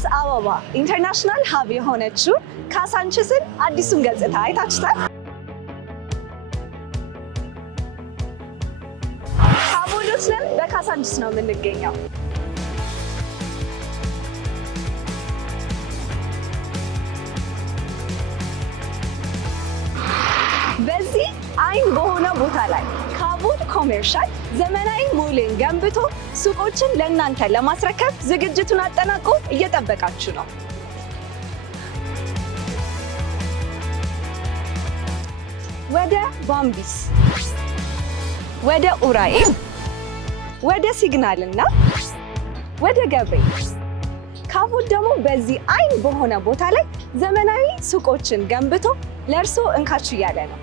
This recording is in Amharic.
አዲስ አበባ ኢንተርናሽናል ሀብ የሆነችው ካሳንችስን አዲሱን ገጽታ አይታችሁታል? ሀቦሎች ነን፣ በካሳንችስ ነው የምንገኘው። በዚህ አይን በሆነ ቦታ ላይ ካቦድ ኮሜርሻል ዘመናዊ ሞልን ገንብቶ ሱቆችን ለእናንተ ለማስረከብ ዝግጅቱን አጠናቆ እየጠበቃችሁ ነው። ወደ ባምቢስ፣ ወደ ኡራኤል፣ ወደ ሲግናል እና ወደ ገብርኤል ካቦድ ደግሞ በዚህ አይን በሆነ ቦታ ላይ ዘመናዊ ሱቆችን ገንብቶ ለእርሶ እንካችሁ እያለ ነው።